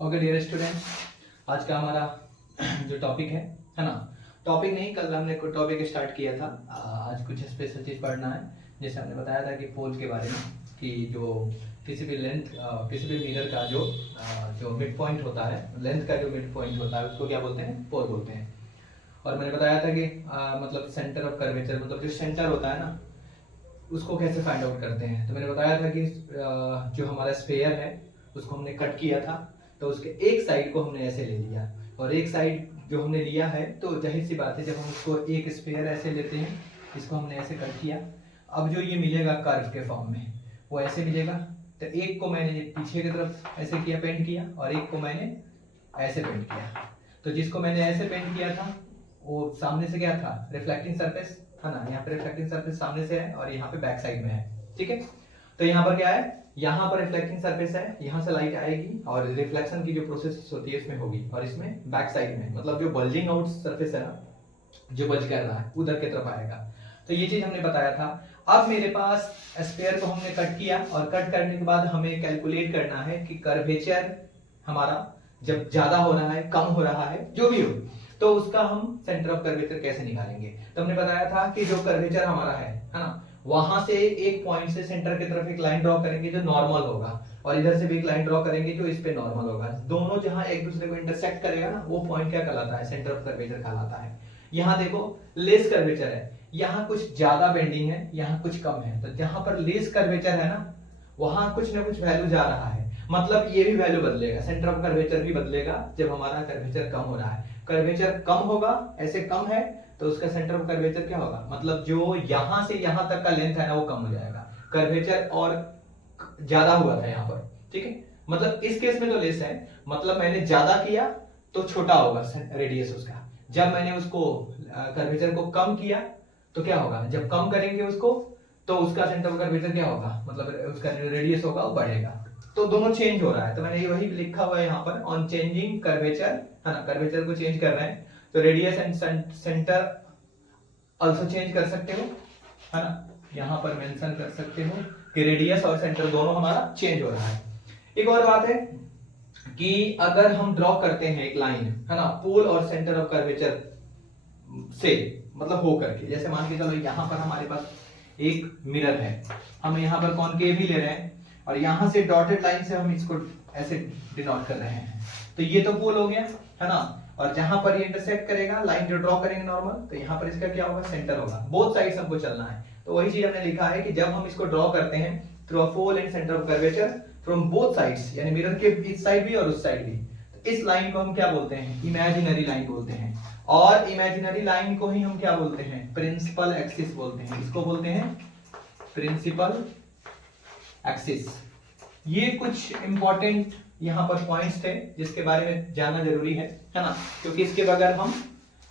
Okay dear students, आज का हमारा जो टॉपिक है ना, टॉपिक नहीं, कल हमने कोई टॉपिक स्टार्ट किया था। आज कुछ स्पेशल चीज़ पढ़ना है। जैसे हमने बताया था कि पोल के बारे में, कि जो किसी भी लेंथ, किसी भी मिरर का जो मिड पॉइंट होता है, लेंथ का जो मिड पॉइंट होता है उसको क्या बोलते हैं? पोल बोलते हैं। और मैंने बताया था कि मतलब सेंटर ऑफ कर्वेचर, मतलब जो सेंटर होता है ना, उसको कैसे फाइंड आउट करते हैं। तो मैंने बताया था कि जो हमारा स्फेयर है उसको हमने कट किया था, तो उसके एक साइड को हमने ऐसे ले लिया, और एक साइड जो हमने लिया है, तो जाहिर सी बात है जब हम उसको एक स्फेयर ऐसे लेते हैं, इसको हमने ऐसे कट किया, अब जो ये मिलेगा कर्व के फॉर्म में वो ऐसे मिलेगा। तो एक को मैंने पीछे की तरफ ऐसे किया, पेंट किया, और एक को मैंने ऐसे पेंट किया। तो जिसको मैंने ऐसे पेंट किया था वो सामने से क्या था? रिफ्लेक्टिंग सरफेस है ना, यहाँ पे रिफ्लेक्टिंग सरफेस सामने से है और यहाँ पे बैक साइड में है। ठीक है, तो यहाँ पर क्या है? यहाँ पर रिफ्लेक्टिंग सरफेस है, यहाँ से लाइट आएगी और रिफ्लेक्शन की जो प्रोसेस होती है इसमें होगी, और इसमें बैक साइड में मतलब जो बल्जिंग आउट सरफेस है ना, जो बल्ज कर रहा है उधर की तरफ आएगा। तो ये चीज हमने बताया था। अब मेरे पास स्फीयर को हमने कट किया, और कट करने के बाद हमें कैलकुलेट करना है कि कर्वेचर हमारा जब ज्यादा हो रहा है, कम हो रहा है, जो भी हो, तो उसका हम सेंटर ऑफ कर्वेचर कैसे निकालेंगे। तो हमने बताया था कि जो कर्वेचर हमारा है ना, वहां से एक पॉइंट से सेंटर की तरफ एक लाइन ड्रॉ करेंगे जो नॉर्मल होगा, और इधर से भी एक लाइन ड्रॉ करेंगे जो इस पे नॉर्मल होगा। दोनों जहां एक दूसरे को इंटरसेक्ट करेगा ना, वो पॉइंट क्या कहलाता है? सेंटर ऑफ कर्वेचर कहलाता है। यहाँ देखो लेस कर्वेचर है, यहाँ कुछ ज्यादा बेंडिंग है, यहाँ कुछ कम है। तो जहां पर लेस कर्वेचर है ना, वहां कुछ ना कुछ वैल्यू जा रहा है, मतलब ये भी वैल्यू बदलेगा, सेंटर ऑफ कर्वेचर भी बदलेगा जब हमारा कर्वेचर कम हो रहा है। कर्वेचर कम होगा, ऐसे कम है, तो उसका सेंटर ऑफ कर्वेचर क्या होगा? मतलब जो यहां से यहां तक का लेंथ है ना, वो कम हो जाएगा। कर्वेचर और ज्यादा हुआ था यहाँ पर, ठीक है, मतलब इस केस में तो लेस है, मतलब मैंने ज्यादा किया तो छोटा होगा रेडियस उसका। जब मैंने उसको कर्वेचर को कम किया तो क्या होगा? जब कम करेंगे उसको तो उसका सेंटर ऑफ कर्वेचर क्या होगा? मतलब उसका जो रेडियस होगा वो बढ़ेगा। तो दोनों चेंज हो रहा है, तो मैंने वही लिखा हुआ है यहाँ पर, ऑन चेंजिंग कर्वेचर, है ना, कर्वेचर को चेंज कर रहे हैं तो radius and centre also change कर सकते हो, है ना। यहाँ पर मेंशन कर सकते हो कि रेडियस और सेंटर दोनों हमारा चेंज हो रहा है। एक और बात है कि अगर हम ड्रॉ करते हैं एक लाइन, है ना, पोल और सेंटर ऑफ कर्वेचर से मतलब हो करके, जैसे मान के चलो यहाँ पर हमारे पास एक मिरर है, हम यहाँ पर कॉनकेव भी ले रहे हैं, और यहाँ से डॉटेड लाइन से हम इसको ऐसे डिनोट कर रहे हैं, तो ये तो पोल हो गया, है ना। और जहां पर ये इंटरसेक्ट करेगा, लाइन जो ड्रॉ करेंगे नॉर्मल, तो यहाँ पर इसका क्या होगा? सेंटर होगा। बोथ साइड्स हमको चलना है, तो वही चीज हमने लिखा है कि जब हम इसको ड्रॉ करते हैं through a pole and centre of curvature from both sides, यानी मिरर के इस साइड भी और उस साइड भी, तो इस लाइन को हम क्या बोलते हैं? इमेजिनरी लाइन बोलते हैं। और इमेजिनरी लाइन को ही हम क्या बोलते हैं? प्रिंसिपल एक्सिस बोलते हैं। इसको बोलते हैं प्रिंसिपल एक्सिस। ये कुछ इंपॉर्टेंट यहाँ पर पॉइंट्स थे जिसके बारे में जानना जरूरी है ना, क्योंकि इसके बगैर हम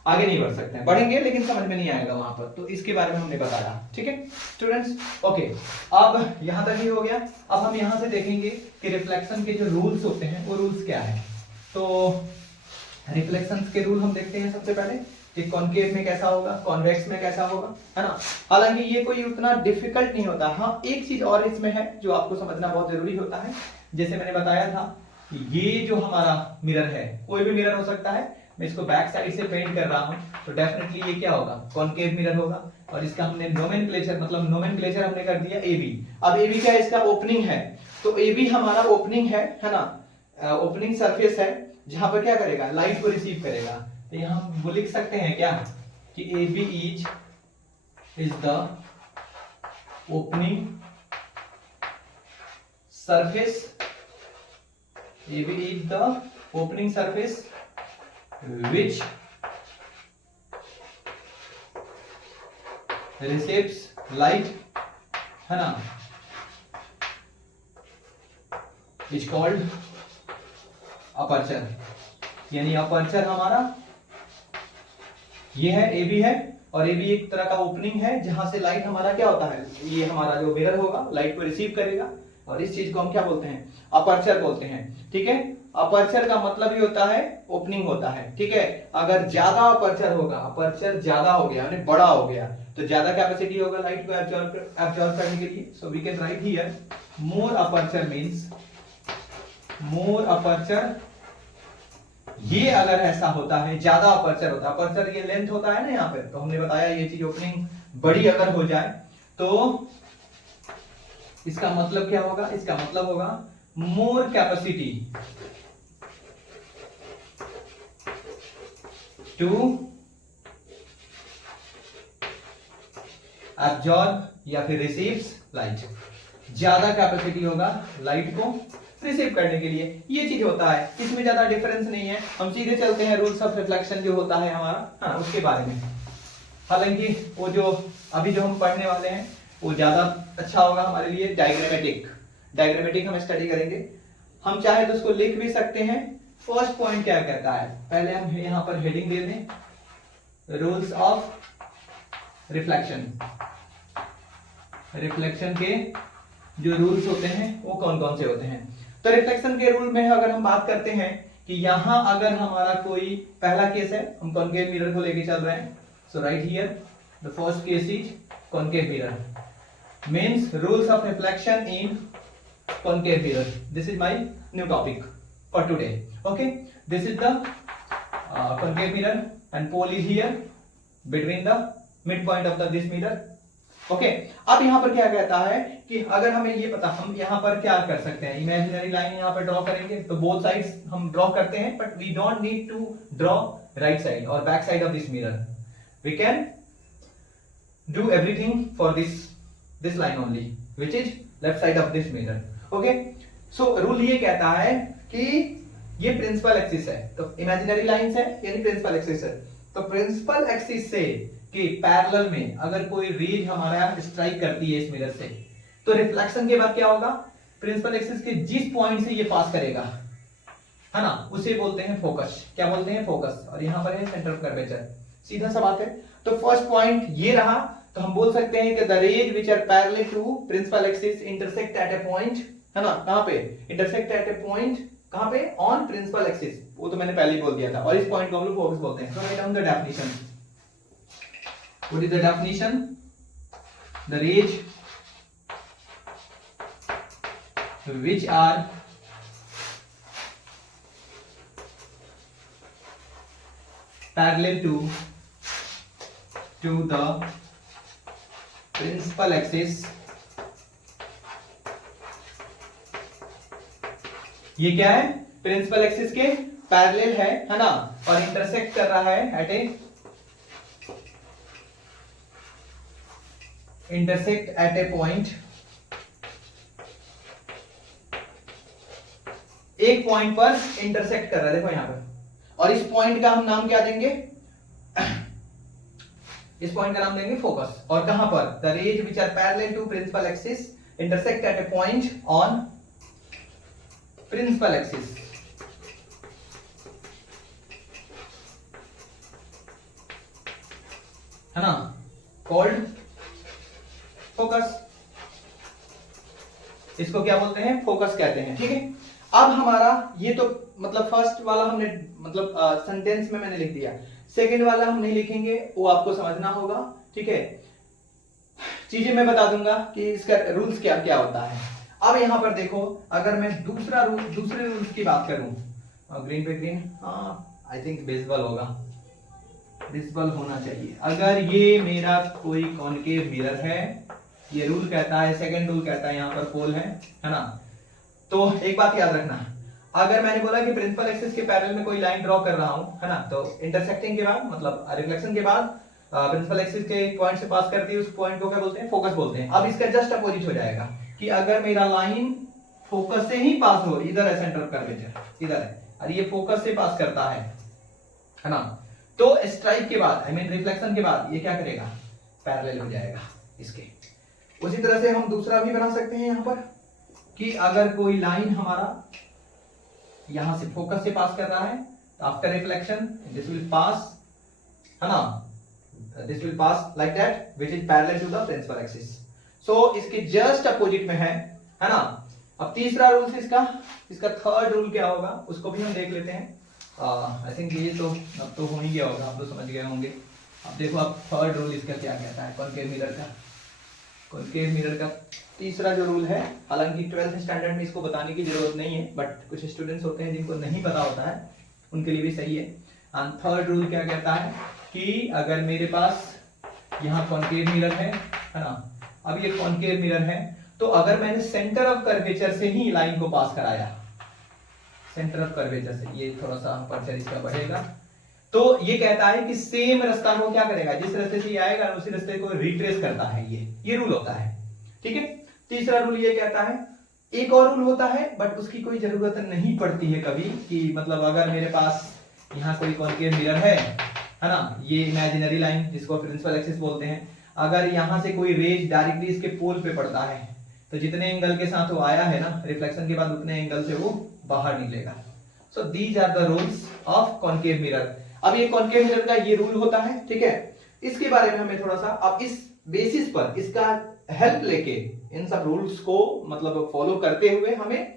आगे नहीं बढ़ सकते हैं। बढ़ेंगे लेकिन समझ में नहीं आएगा वहां पर, तो इसके बारे में हमने बताया। ठीक है स्टूडेंट्स, ओके, अब यहां तक ही हो गया। अब हम यहां से देखेंगे कि रिफ्लेक्शन के जो रूल्स होते हैं वो रूल्स क्या है। तो रिफ्लेक्शन के रूल हम देखते हैं सबसे पहले कि कॉनकेव में कैसा होगा, कॉन्वेक्स में कैसा होगा, है ना। हालांकि ये कोई उतना डिफिकल्ट नहीं होता। हाँ, एक चीज और इसमें है जो आपको समझना बहुत जरूरी होता है। जैसे मैंने बताया था कि ये जो हमारा मिरर है, कोई भी मिरर हो सकता है, मैं इसको बैक साइड से पेंट कर रहा हूं, तो डेफिनेटली ये क्या होगा? कॉनकेव मिरर होगा। और इसका हमने नोमेनक्लेचर, मतलब नोमेनक्लेचर हमने कर दिया एबी। अब एबी क्या है? इसका ओपनिंग है, तो एबी हमारा ओपनिंग है ना, ओपनिंग सरफेस है, जहां पर क्या करेगा? लाइट को रिसीव करेगा। तो यहां हम वो लिख सकते हैं क्या कि AB is the opening surface, AB is the opening surface which receives light, है ना, is called aperture। यानी अपर्चर हमारा ये है, AB है, और AB एक तरह का ओपनिंग है जहां से लाइट हमारा क्या होता है? ये हमारा जो मिरर होगा लाइट को रिसीव करेगा, और इस चीज को हम क्या बोलते हैं? अपर्चर बोलते हैं। ठीक है, अपर्चर का मतलब ही होता है ओपनिंग होता है। ठीक है, अगर ज्यादा अपर्चर होगा, अपर्चर ज्यादा हो गया यानी बड़ा हो गया, तो ज्यादा कैपेसिटी होगा लाइट को एब्जॉर्ब करने के लिए। So we can write here more aperture means, more aperture ये अगर ऐसा होता है, ज्यादा अपर्चर होता है, अपर्चर ये लेंथ होता है ना यहाँ पे, तो हमने बताया ये चीज ओपनिंग बड़ी अगर हो जाए तो इसका मतलब क्या होगा, इसका मतलब होगा मोर कैपेसिटी टू एब्जॉर्ब या फिर रिसीव्स लाइट, ज्यादा कैपेसिटी होगा लाइट को रिसीव करने के लिए, ये चीज होता है। इसमें ज्यादा डिफरेंस नहीं है, हम सीधे चलते हैं रूल्स ऑफ रिफ्लेक्शन जो होता है हमारा, हाँ उसके बारे में। हालांकि वो जो अभी जो हम पढ़ने वाले हैं वो ज्यादा अच्छा होगा हमारे लिए, डायग्रामेटिक हम स्टडी करेंगे। हम चाहे तो उसको लिख भी सकते हैं। फर्स्ट पॉइंट क्या कहता है, पहले हम यहाँ पर हेडिंग दे दें, रूल्स ऑफ रिफ्लेक्शन। रिफ्लेक्शन के जो रूल्स होते हैं वो कौन कौन से होते हैं। तो रिफ्लेक्शन के रूल में अगर हम बात करते हैं कि यहां अगर हमारा कोई पहला केस है, हम कॉनकेव मिरर को लेके चल रहे हैं, so right here the first case is concave mirror, means rules of reflection in concave mirror. This is my new topic for today. Okay, this is the concave mirror and pole is here between the midpoint of this mirror. Okay, अब यहाँ पर क्या कहता है कि अगर हमें ये पता, हम यहाँ पर क्या कर सकते हैं, इमेजिनरी लाइन यहाँ पर ड्रॉ करेंगे, तो बोथ साइड्स हम ड्रॉ करते हैं, but we don't need to draw right side और back side of this mirror, we can do everything for this line only which is left side of this mirror. Okay, so rule ये कहता है कि ये principal axis है, तो imaginary lines है यानी प्रिंसिपल एक्सिस है, तो प्रिंसिपल एक्सिस से कि पैरेलल में अगर कोई रेज हमारा स्ट्राइक करती है इस मिरर से, तो रिफ्लेक्शन के बाद क्या होगा, प्रिंसिपल एक्सिस के जिस पॉइंट से ये पास करेगा, है ना, उसे बोलते हैं फोकस। क्या बोलते हैं, फोकस। और यहां पर है सेंटर ऑफ कर्वेचर, सीधा सा बात है। तो फर्स्ट पॉइंट ये रहा, तो हम बोल सकते हैं कि the rays which are parallel to principal axis intersect at a point, है ना, कहां पे, इंटरसेक्ट एट ए पॉइंट, कहां पे, ऑन प्रिंसिपल एक्सिस, वो तो मैंने पहले ही बोल दिया था, और इस पॉइंट को हम लोग फोकस बोलते हैं। So write down the definition, what is the definition, the rays which are parallel to the principal axis, ये क्या है, प्रिंसिपल एक्सिस के पैरेलल है ना, और इंटरसेक्ट कर रहा है एट ए पॉइंट, एक पॉइंट पर इंटरसेक्ट कर रहा है, देखो यहां पर, और इस पॉइंट का हम नाम क्या देंगे, इस पॉइंट का नाम देंगे फोकस। और कहां पर, the rays which are parallel to principal axis intersect at a point on principal axis, है ना, कॉल्ड फोकस। इसको क्या बोलते हैं, फोकस कहते हैं। ठीक है, अब हमारा ये तो मतलब फर्स्ट वाला हमने मतलब सेंटेंस में मैंने लिख दिया, सेकंड वाला हम नहीं लिखेंगे, वो आपको समझना होगा। ठीक है, चीजें मैं बता दूंगा कि इसका रूल्स क्या क्या होता है। अब यहां पर देखो, अगर मैं दूसरे रूल्स की बात करूं, ग्रीन पे ग्रीन, आई थिंक विजिबल होगा, विजिबल होना चाहिए। अगर ये मेरा कोई कॉनकेव मिरर है, ये रूल कहता है, सेकंड रूल कहता है यहाँ पर पोल है ना, तो एक बात याद रखना, अगर मैंने बोला कि प्रिंसिपल एक्सिस के पैरेलल में कोई लाइन ड्रॉ कर रहा हूं, है ना, तो इंटरसेक्टिंग के बाद मतलब रिफ्लेक्शन के बाद प्रिंसिपल एक्सिस के एक पॉइंट से पास करती है, उस पॉइंट को क्या बोलते हैं, फोकस बोलते हैं। अब इसका जस्ट अपोजिट हो जाएगा कि अगर मेरा लाइन फोकस से ही पास हो, इधर है सेंटर ऑफ कर्वेचर, इधर है, और ये फोकस से पास करता है ना, तो स्ट्राइक के बाद, आई मीन रिफ्लेक्शन के बाद ये क्या करेगा, पैरेलल हो जाएगा इसके। उसी तरह से हम दूसरा भी बना सकते हैं यहां पर कि अगर कोई लाइन हमारा यहां से फोकस से पास कर रहा है, after reflection this will pass, है ना, this will pass like that which is parallel to the principal axis. So इसके जस्ट अपोजिट में है ना। अब तीसरा रूल इसका थर्ड रूल क्या होगा, उसको भी हम देख लेते हैं। आई थिंक ये तो अब तो हो ही गया होगा, आप लोग समझ गए होंगे। अब देखो अब थर्ड रूल इसका क्या कहता है, कॉनकेव मिरर का। कॉनकेव मिरर का तीसरा जो रूल है, हालांकि 12th स्टैंडर्ड में इसको बताने की जरूरत नहीं है, बट कुछ स्टूडेंट्स होते हैं जिनको नहीं पता होता है, उनके लिए भी सही है। एंड थर्ड रूल क्या कहता है कि अगर मेरे पास यहाँ कॉन्केव मिरर है ना, अब ये कॉन्केव मिरर है, तो अगर मैंने सेंटर ऑफ कर्वेचर से ही लाइन को पास कराया, सेंटर ऑफ कर्वेचर से, ये थोड़ा सा अपर्चर इसका बढ़ेगा, तो ये कहता है कि सेम रास्ता को क्या करेगा, जिस रास्ते से ये आएगा उसी रास्ते को रिट्रेस करता है, ये रूल होता है। ठीक है। तीसरा रूल ये कहता है, एक और रूल होता है बट उसकी कोई जरूरत नहीं पड़ती है कभी, कि मतलब अगर मेरे पास यहाँ कोई कॉन्केव मिरर है ना, ये इमेजिनरी लाइन जिसको प्रिंसिपल एक्सिस बोलते हैं, अगर यहाँ से कोई रेज डायरेक्टली इसके पोल पे पड़ता है तो जितने एंगल के साथ वो आया है ना रिफ्लेक्शन के बाद, उतने एंगल से वो बाहर निकलेगा। So these are the rules of concave mirror. अब ये कॉन्केव मिरर का ये रूल होता है, ठीक है। इसके बारे में हमें थोड़ा सा अब इस बेसिस पर इसका हेल्प लेके इन सब रूल्स को मतलब फॉलो करते हुए हमें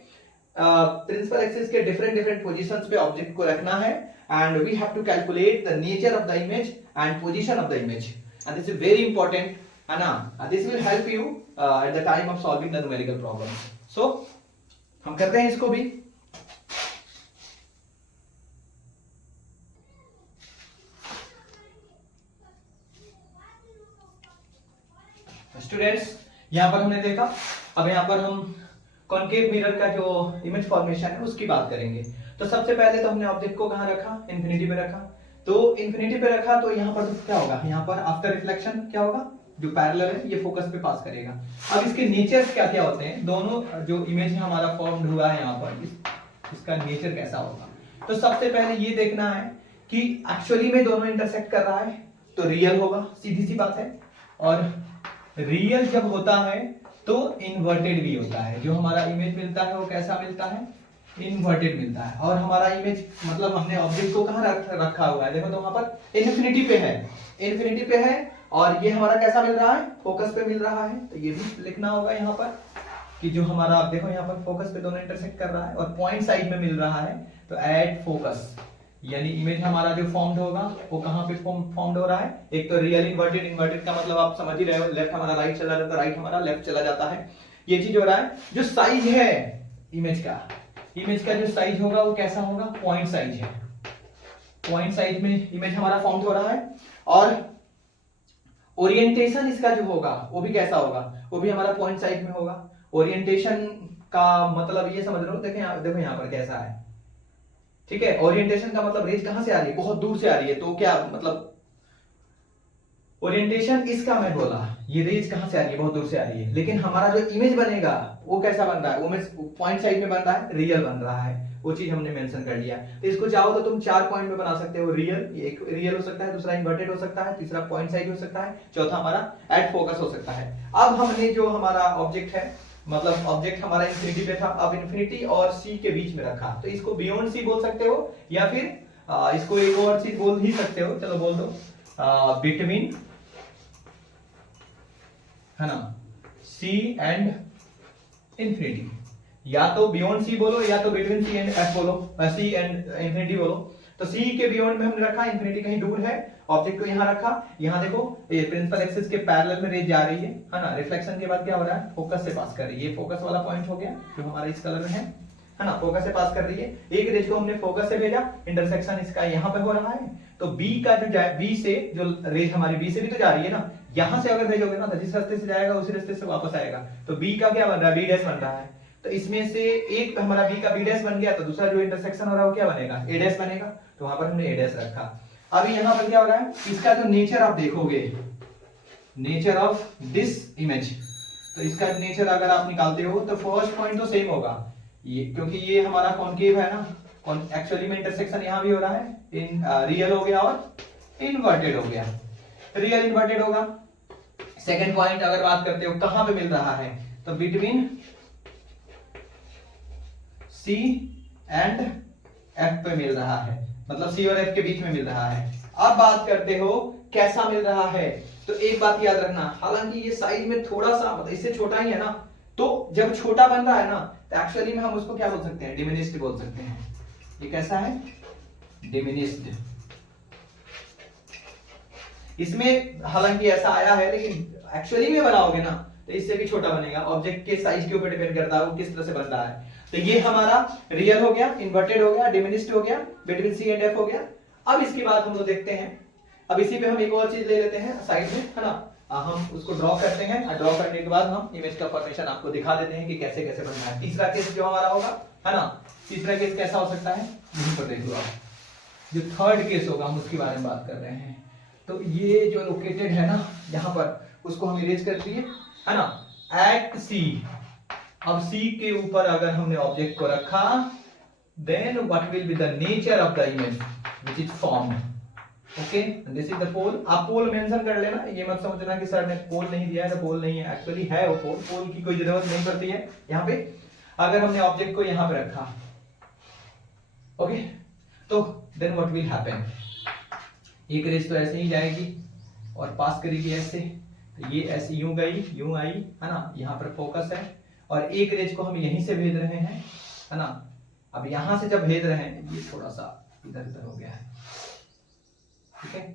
प्रिंसिपल एक्सिस के डिफरेंट पोजीशंस पे ऑब्जेक्ट को रखना है, and we have to calculate the nature of the image and position of the image, and this is very important, है ना। This will help you at the time of solving the numerical problems. So हम करते हैं इसको भी। Students यहां पर हमने देखा, अब यहां पर हम कॉन्केव मिरर का जो इमेज फॉर्मेशन है उसकी बात करेंगे। तो सबसे पहले तो हमने ऑब्जेक्ट को कहां रखा, इन्फिनिटी पे रखा। तो इन्फिनिटी पे रखा तो यहां पर तो क्या होगा, यहां पर आफ्टर रिफ्लेक्शन क्या होगा, जो पैरेलल है ये फोकस पे पास करेगा। अब इसके नेचर्स क्या क्या होते हैं, दोनों जो इमेज हमारा फॉर्म्ड हुआ है यहाँ पर, इसका नेचर कैसा होगा। तो सबसे पहले ये देखना है कि एक्चुअली में दोनों इंटरसेक्ट कर रहा है तो रियल होगा, सीधी सी बात है। और रियल जब होता है तो इन्वर्टेड भी होता है, जो हमारा इमेज मिलता है वो कैसा मिलता है, इन्वर्टेड मिलता है। और हमारा इमेज मतलब हमने ऑब्जेक्ट को कहां रखा हुआ है, देखो तो वहां पर इन्फिनिटी पे है, इन्फिनिटी पे है, और ये हमारा कैसा मिल रहा है, फोकस पे मिल रहा है। तो ये भी लिखना होगा यहाँ पर कि जो हमारा, आप देखो यहाँ पर फोकस पे दोनों इंटरसेक्ट कर रहा है और पॉइंट साइड में मिल रहा है, तो एट फोकस, यानी इमेज हमारा जो फॉर्म्ड होगा वो कहां पे फॉर्म्ड हो रहा है, एक तो रियल इन्वर्टेड, इन्वर्टेड का मतलब आप समझ ही रहे हो, लेफ्ट हमारा राइट चला जाता है, राइट हमारा लेफ्ट चला जाता है, ये चीज हो रहा है। जो साइज है इमेज का जो साइज होगा वो कैसा होगा, पॉइंट साइज है, पॉइंट साइज में इमेज हमारा फॉर्म्ड हो रहा है। और ओरिएंटेशन इसका जो होगा वो भी कैसा होगा, वो भी हमारा पॉइंट साइज में होगा। ओरिएंटेशन का मतलब ये समझ लो, देखो यहाँ पर कैसा है, ठीक है। ओरिएंटेशन का मतलब रेज कहां से आ रही है, बहुत दूर से आ रही है, तो क्या मतलब ओरिएंटेशन इसका मैं बोला, ये रेज कहां से आ रही है, बहुत दूर से आ रही है। लेकिन हमारा जो इमेज बनेगा वो कैसा बन रहा है, इमेज पॉइंट साइज में बन रहा है, रियल बन रहा है, वो चीज हमने मेंशन कर लिया। तो इसको चाहो तो तुम 4 पॉइंट में बना सकते हो, रियल, एक रियल हो सकता है, दूसरा इन्वर्टेड हो सकता है, तीसरा पॉइंट साइज हो सकता है, चौथा हमारा एट फोकस हो सकता है। अब हमने जो हमारा ऑब्जेक्ट है, मतलब ऑब्जेक्ट हमारा इन्फिनिटी पे था, अब इन्फिनिटी और सी के बीच में रखा, तो इसको बियॉन्ड सी बोल सकते हो, या फिर इसको एक और चीज बोल ही सकते हो, चलो बोल दो बिटवीन, है ना, सी एंड इन्फिनिटी। या तो बियॉन्ड सी बोलो या तो बिटवीन सी एंड एफ बोलो, सी एंड इन्फिनिटी बोलो। तो सी के बियॉन्ड में हमने रखा, इन्फिनिटी कहीं दूर है, ऑब्जेक्ट को यहां रखा। यहां देखो ये प्रिंसिपल एक्सिस के पैरेलल में रेज जा रही है ना, रिफ्लेक्शन के बाद क्या हो रहा है, फोकस से पास कर रही है, ये फोकस वाला पॉइंट हो गया जो हमारा इस कलर में है ना, फोकस से पास कर रही है। एक रेज को हमने फोकस से भेजा, इंटरसेक्शन इसका यहां पे हो रहा है, तो बी का जो बी से जो रेज हमारी बी से भी तो जा रही है ना, यहां से अगर भेजोगे ना तो जिस रास्ते से जाएगा उसी रास्ते से वापस आएगा। तो बी का क्या बन रहा है, बी डैश बन रहा है। तो इसमें से एक हमारा बी का बी डैश बन गया, तो दूसरा जो इंटरसेक्शन हो रहा है वो क्या बनेगा, ए डैश बनेगा, तो वहां पर हमने ए डैश रखा। अभी यहां पर क्या हो रहा है, इसका जो नेचर आप देखोगे, नेचर ऑफ दिस इमेज, तो इसका नेचर अगर आप निकालते हो तो फर्स्ट पॉइंट तो सेम होगा, ये क्योंकि ये हमारा कॉन्केव है ना, एक्चुअली में इंटरसेक्शन यहां भी हो रहा है, इन रियल हो गया और इन्वर्टेड हो गया, रियल इन्वर्टेड होगा। सेकंड पॉइंट अगर बात करते हो कहां पे मिल रहा है, तो बिटवीन सी एंड एफ पे मिल रहा है, मतलब सी और एफ के बीच में मिल रहा है। अब बात करते हो कैसा मिल रहा है, तो एक बात याद रखना, हालांकि ये साइज में थोड़ा सा मतलब इससे छोटा ही है ना, तो जब छोटा बन रहा है ना तो एक्चुअली में हम उसको क्या बोल सकते हैं, डिमिनिश्ड बोल सकते हैं। ये कैसा है, डिमिनिश्ड। इसमें हालांकि ऐसा आया है, लेकिन एक्चुअली में बनाओगे ना तो इससे भी छोटा बनेगा। ऑब्जेक्ट के साइज के ऊपर डिपेंड करता है वो किस तरह से बन रहा है। तो ये हमारा रियल हो गया, इन्वर्टेड हो गया, डिमिनिश्ड हो गया, बिटवीन सी एंड एफ हो गया। अब इसके बाद हम लोग देखते हैं, अब इसी पे हम एक और चीज ले लेते हैं साइड में, है ना, हम उसको ड्रॉ करते हैं। ड्रॉ करने के बाद हम इमेज का फॉर्मेशन आपको दिखा देते हैं कि कैसे कैसे बनना है। तीसरा केस जो हमारा होगा, है ना, तीसरा केस कैसा हो सकता है, यहीं पर देख लो आप। जो थर्ड केस होगा हम उसके बारे में बात कर रहे हैं। तो ये जो लोकेटेड है ना यहाँ पर, उसको हम इरेज कर दिए, है ना, एट सी। अब सी के ऊपर अगर हमने ऑब्जेक्ट को रखा, then what will be the nature of the image which is formed. Okay, this is the pole. आप पोल मेंशन कर लेना, ये मत समझना कि सर ने पोल नहीं दिया है तो पोल नहीं है, एक्चुअली है वो पोल। पोल की कोई जरूरत नहीं पड़ती है यहाँ पे। अगर हमने ऑब्जेक्ट को यहाँ पे रखा, ओके, तो देन व्हाट विल हैपन, एक रेज तो ऐसे ही जाएगी और पास करेगी ऐसे, तो ये ऐसे यूं गई, यूं आई, है ना, यहाँ पर फोकस है, और एक रेज को हम यहीं से भेज रहे हैं, है ना। अब यहां से जब भेज रहे हैं, ये थोड़ा सा इधर उधर हो गया है, ठीक है,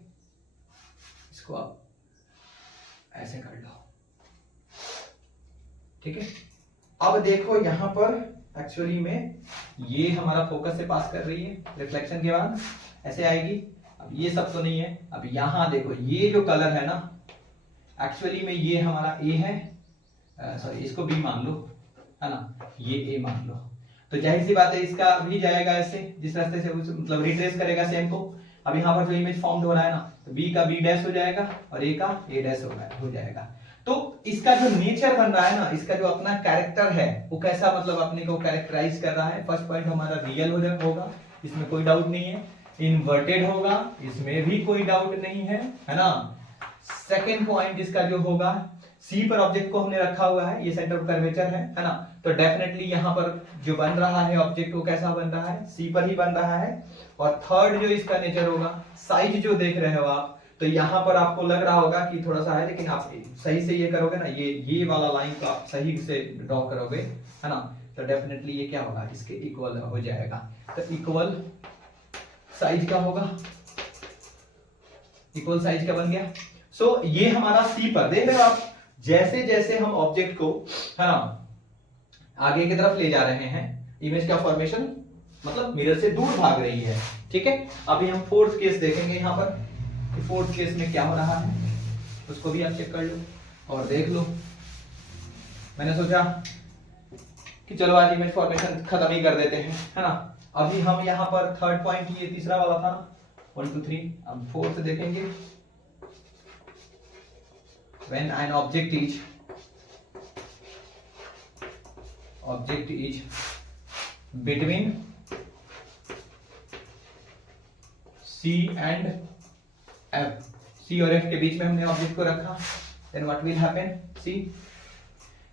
इसको आप ऐसे कर लो, ठीक है। अब देखो यहां पर एक्चुअली में ये हमारा फोकस से पास कर रही है, रिफ्लेक्शन के बाद ऐसे आएगी। अब ये सब तो नहीं है, अब यहां देखो ये जो कलर है ना, एक्चुअली में ये हमारा ए है, सॉरी इसको बी मान लो, है ना, ये ए मान लो। तो जाहिर सी बात है इसका भी जाएगा ऐसे, जिस रास्ते से मतलब रिट्रेस करेगा सेम को। अब यहाँ पर जो इमेज फॉर्म हो रहा है ना, तो बी का बी डैश हो जाएगा और ए का ए डैश हो जाएगा। तो इसका जो नेचर बन रहा है ना, इसका जो अपना कैरेक्टर है वो कैसा, मतलब अपने को कैरेक्टराइज कर रहा है। फर्स्ट पॉइंट हमारा रियल होगा, इसमें कोई डाउट नहीं है। इन्वर्टेड होगा, इसमें भी कोई डाउट नहीं है ना। सेकेंड पॉइंट इसका जो होगा, सी पर ऑब्जेक्ट को हमने रखा हुआ है, ये सेंटर ऑफ कर्वेचर है ना, तो डेफिनेटली यहाँ पर जो बन रहा है ऑब्जेक्ट को कैसा बन रहा है, सी पर ही बन रहा है। और थर्ड जो इसका नेचर होगा, साइज जो देख रहे हो आप, तो यहाँ पर आपको लग रहा होगा कि थोड़ा सा है, लेकिन आप सही से ये करोगे ना, ये वाला लाइन का सही से ड्रॉ करोगे, है ना, तो डेफिनेटली ये क्या होगा, इसके इक्वल हो जाएगा। तो इक्वल साइज का होगा, इक्वल साइज का बन गया। सो ये हमारा सी पर देख रहे हो आप, जैसे जैसे हम ऑब्जेक्ट को, है ना, आगे की तरफ ले जा रहे हैं, इमेज का फॉर्मेशन मतलब मिरर से दूर भाग रही है, ठीक है। अभी हम फोर्थ केस देखेंगे यहाँ पर, फोर्थ केस में क्या हो रहा है उसको भी आप चेक कर लो और देख लो। मैंने सोचा कि चलो आज इमेज फॉर्मेशन खत्म ही कर देते हैं, है ना। अभी हम यहाँ पर थर्ड पॉइंट, ये तीसरा वाला था 1 2 3, अब फोर्थ देखेंगे। When an object is between C and F, C और F के बीच में हमने ऑब्जेक्ट को रखा, then what will happen, see,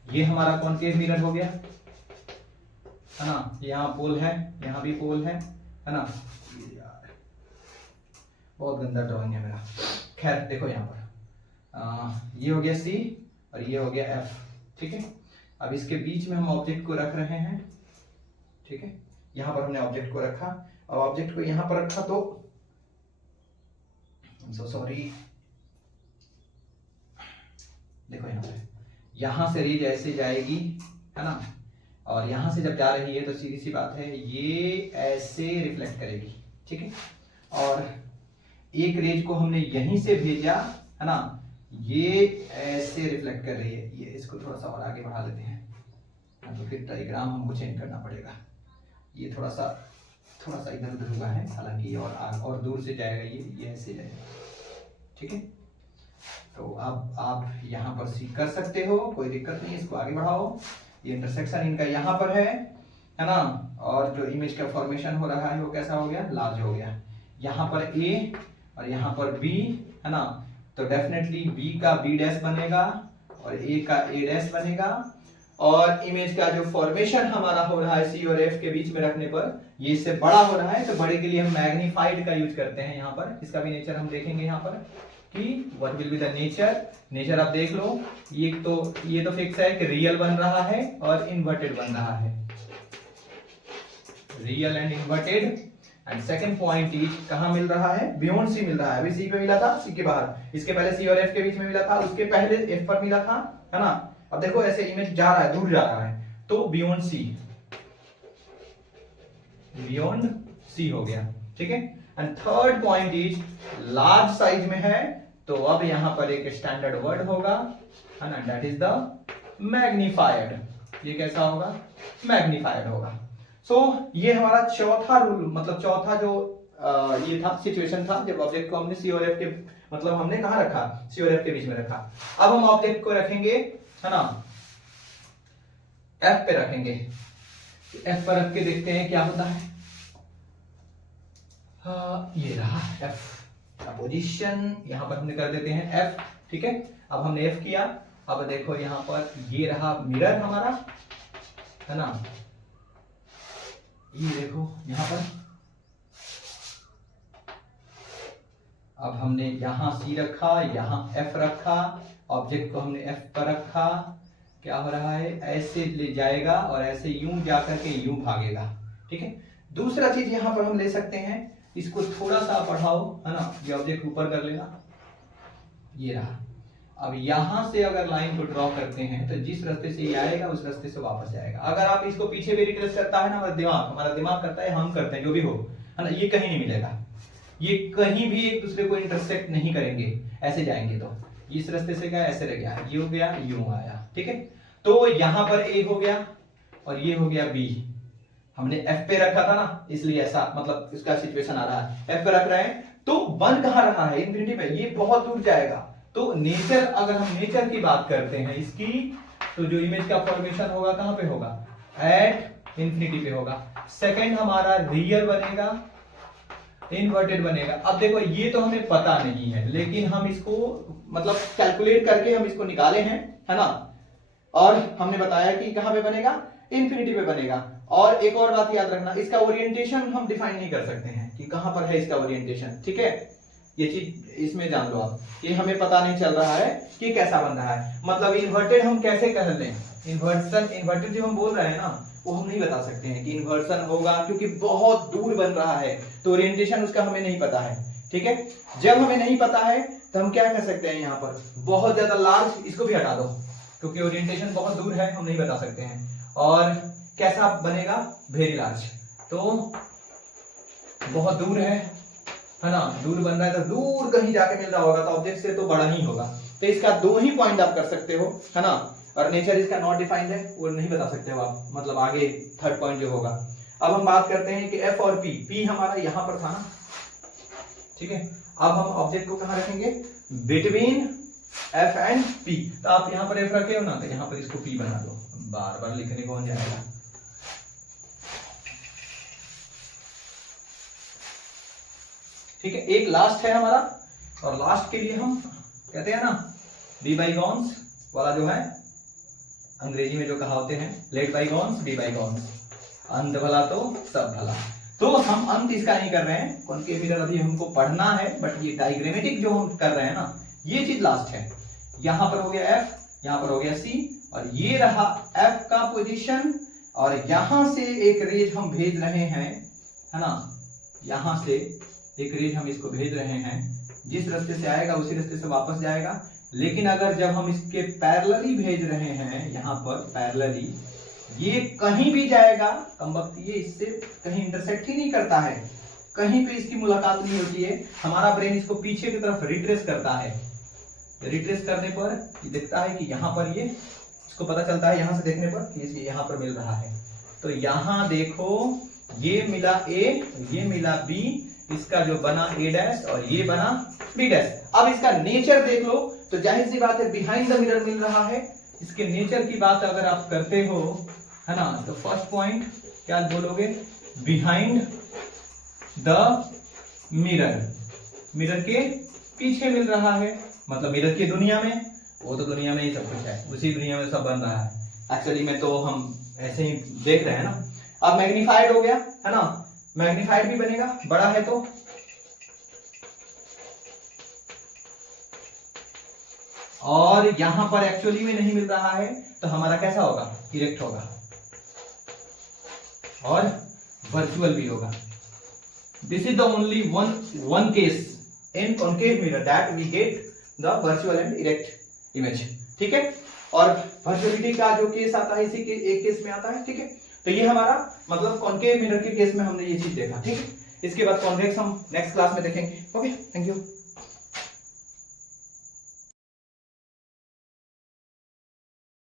ये हमारा कॉन्केव मिरर हो गया, है ना, यहाँ पोल है, यहाँ भी पोल है ना। बहुत गंदा ड्राइंग है मेरा, खैर देखो यहाँ पर ये हो गया C और ये हो गया F, ठीक है। अब इसके बीच में हम ऑब्जेक्ट को रख रहे हैं, ठीक है, यहाँ पर हमने ऑब्जेक्ट को रखा। अब ऑब्जेक्ट को यहाँ पर रखा तो सॉरी, देखो यहाँ पे, यहाँ से रेज ऐसे जाएगी, है ना, और यहाँ से जब जा रही है तो सीधी सी बात है ये ऐसे रिफ्लेक्ट करेगी, ठीक है। और एक रेज को हमने यहीं से भेजा, है ना, ये ऐसे रिफ्लेक्ट कर रही है। ये इसको थोड़ा सा और आगे बढ़ा लेते हैं, तो फिर डायग्राम हमको चेंज करना पड़ेगा। ये थोड़ा सा इधर उधर हुआ है, हालांकि और दूर से जाएगा, ये ऐसे जाएगा, ठीक है। तो अब आप यहाँ पर सीख कर सकते हो, कोई दिक्कत नहीं, इसको आगे बढ़ाओ। ये इंटरसेक्शन इनका यहाँ पर है ना, और जो इमेज का फॉर्मेशन हो रहा है वो कैसा हो गया, लार्ज हो गया। यहाँ पर ए और यहाँ पर बी, है ना, तो डेफिनेटली बी का बी डैश बनेगा और ए का ए डैश बनेगा। और इमेज का जो फॉर्मेशन हमारा हो रहा है सी और एफ के बीच में रखने पर, ये इससे बड़ा हो रहा है, तो बड़े के लिए हम मैग्नीफाइड का यूज करते हैं यहाँ पर। इसका भी नेचर हम देखेंगे यहाँ पर कि what will be the nature आप देख लो। ये तो फिक्स है कि रियल बन रहा है और इन्वर्टेड बन रहा है, real and inverted. And second point is कहां मिल रहा है, बियॉन्ड सी मिल रहा है। अभी सी पे मिला था, सी के बाहर, इसके पहले सी और एफ के बीच में मिला था, उसके पहले एफ पर मिला था, है ना, अब देखो ऐसे इमेज जा रहा है, दूर जा रहा है, तो बियॉन्ड सी हो गया, ठीक है। And third point is large size में है, तो अब यहां पर एक स्टैंडर्ड वर्ड होगा, है ना, दैट इज द मैग्नीफाइड। ये कैसा होगा? मैग्नीफाइड होगा। सो ये हमारा चौथा रूल, मतलब चौथा जो ये था, सिचुएशन था, जब ऑब्जेक्ट को हमने सी और एफ के, मतलब हमने कहां रखा? सी और एफ के बीच में रखा। अब हम ऑब्जेक्ट को रखेंगे, है ना, एफ पे रखेंगे। एफ पर रख के देखते हैं क्या होता है। ये रहा एफ का पोजीशन, यहां पर हमने कर देते हैं एफ, ठीक है। अब हमने एफ किया, अब देखो यहां पर ये रहा मिरर हमारा, है ना, ये देखो यहां पर। अब हमने यहां सी रखा, यहां एफ रखा, ऑब्जेक्ट को हमने एफ पर रखा, क्या हो रहा है? ऐसे ले जाएगा और ऐसे यूं जाकर के यूं भागेगा, ठीक है। दूसरा चीज यहां पर हम ले सकते हैं, इसको थोड़ा सा बढ़ाओ, है ना, ये ऑब्जेक्ट ऊपर कर लेगा, ये रहा। अब यहां से अगर लाइन को ड्रॉ करते हैं तो जिस रास्ते से ये आएगा उस रास्ते से वापस जाएगा। अगर आप इसको पीछे भी रिट्रेस करता है ना हमारा दिमाग करता है, हम करते हैं, जो भी हो, है ना, ये कहीं नहीं मिलेगा, ये कहीं भी एक दूसरे को इंटरसेक्ट नहीं करेंगे, ऐसे जाएंगे। तो इस रास्ते से गया, ऐसे रह गया, ये हो गया, यूं आया, ठीक है। तो यहां पर ए हो गया और ये हो गया बी। हमने एफ पे रखा था ना, इसलिए ऐसा, मतलब इसका सिचुएशन आ रहा है, एफ पे रख रहे हैं तो बन कहां रहा है? इंफिनिटी पे, ये बहुत दूर जाएगा। तो नेचर, अगर हम नेचर की बात करते हैं इसकी, तो जो इमेज का फॉर्मेशन होगा कहां पे होगा? एट इंफिनिटी पे होगा। सेकंड हमारा रियल बनेगा, इन्वर्टेड बनेगा। अब देखो ये तो हमें पता नहीं है, लेकिन हम इसको मतलब कैलकुलेट करके हम इसको निकाले हैं, है ना, और हमने बताया कि कहां पे बनेगा? इंफिनिटी पे बनेगा। और एक और बात याद रखना, इसका ओरिएंटेशन हम डिफाइन नहीं कर सकते हैं कि कहां पर है इसका ओरिएंटेशन, ठीक है। ये चीज इसमें जान लो आप, कि हमें पता नहीं चल रहा है कि कैसा बन रहा है। मतलब इन्वर्टेड हम कैसे कह लें? इन्वर्टेड जो हम बोल रहे हैं ना, वो हम नहीं बता सकते हैं कि इन्वर्सन होगा, क्योंकि बहुत दूर बन रहा है, तो ओरिएंटेशन उसका हमें नहीं पता है, ठीक है। जब हमें नहीं पता है तो हम क्या कर सकते हैं? यहाँ पर बहुत ज्यादा लार्ज, इसको भी हटा दो, क्योंकि ओरिएंटेशन बहुत दूर है, हम नहीं बता सकते हैं। और कैसा बनेगा? वेरी लार्ज, तो बहुत दूर है ना, दूर बन रहा है, तो दूर कहीं जाके मिल रहा होगा, तो ऑब्जेक्ट से तो बड़ा ही होगा। तो इसका दो ही पॉइंट आप कर सकते हो, है ना। और नेचर इसका नॉट डिफाइंड है, वो नहीं बता सकते हो आप, मतलब आगे थर्ड पॉइंट जो होगा। अब हम बात करते हैं कि एफ और पी, पी हमारा यहां पर था ना, ठीक है। अब हम ऑब्जेक्ट को कहां रखेंगे? Between F and P. तो आप यहां पर एफ रखे हो ना, तो यहां पर इसको पी बना दो, बार बार लिखने को हो जाएगा। ठीक है, एक लास्ट है हमारा, और लास्ट के लिए हम कहते हैं ना, बी बाइगॉन्स वाला जो है, अंग्रेजी में जो कहावते हैं, लेट बाइगॉन्स बी बाइगॉन्स, अंत भला तो सब भला। तो हम अंत इसका नहीं कर रहे हैं, कॉनकेव मिरर अभी हमको पढ़ना है, बट ये डायग्रामेटिक जो हम कर रहे हैं ना, ये चीज लास्ट है। यहां पर हो गया एफ, यहां पर हो गया सी, और ये रहा एफ का पोजीशन, और यहां से एक रेज हम भेज रहे हैं, है ना, यहां से एक रेज हम इसको भेज रहे हैं, जिस रास्ते से आएगा उसी रास्ते से वापस जाएगा। लेकिन अगर जब हम इसके पैरेलली भेज रहे हैं, यहां पर पैरेलली, ये कहीं भी जाएगा, कमबख्त ये इससे कहीं इंटरसेक्ट ही नहीं करता है, कहीं पे इसकी मुलाकात नहीं होती है। हमारा ब्रेन इसको पीछे की तरफ रिट्रेस करता है, रिट्रेस करने पर देखता है कि यहाँ पर ये, इसको पता चलता है यहाँ से देखने पर कि ये यहाँ पर मिल रहा है। तो यहाँ देखो, ये मिला ए, ये मिला बी, इसका जो बना ए डैश और ये बना बी डैश। अब इसका नेचर देख लो, तो जाहिर सी बात है बिहाइंड द मिरर मिल रहा है। इसके नेचर की बात अगर आप करते हो, है ना, तो फर्स्ट पॉइंट क्या बोलोगे? बिहाइंड द मिरर, मिरर के पीछे मिल रहा है, मतलब मिरर की दुनिया में, वो तो दुनिया में ही सब कुछ है, उसी दुनिया में सब बन रहा है। एक्चुअली में तो हम ऐसे ही देख रहे हैं ना। अब मैग्नीफाइड हो गया, है ना, मैग्नीफाइड भी बनेगा, बड़ा है तो। और यहां पर एक्चुअली में नहीं मिल रहा है, तो हमारा कैसा होगा? इरेक्ट होगा, और वर्चुअल भी होगा। This is the only one case in concave mirror that we get the virtual and erect image, ठीक है। और वर्चुअलिटी का जो केस आता है इसी के एक केस में आता है, ठीक है। तो ये हमारा मतलब कॉन्केव मिरर के केस में हमने ये चीज देखा, ठीक है। इसके बाद कॉन्वेक्स हम नेक्स्ट क्लास में देखेंगे। Okay, thank you.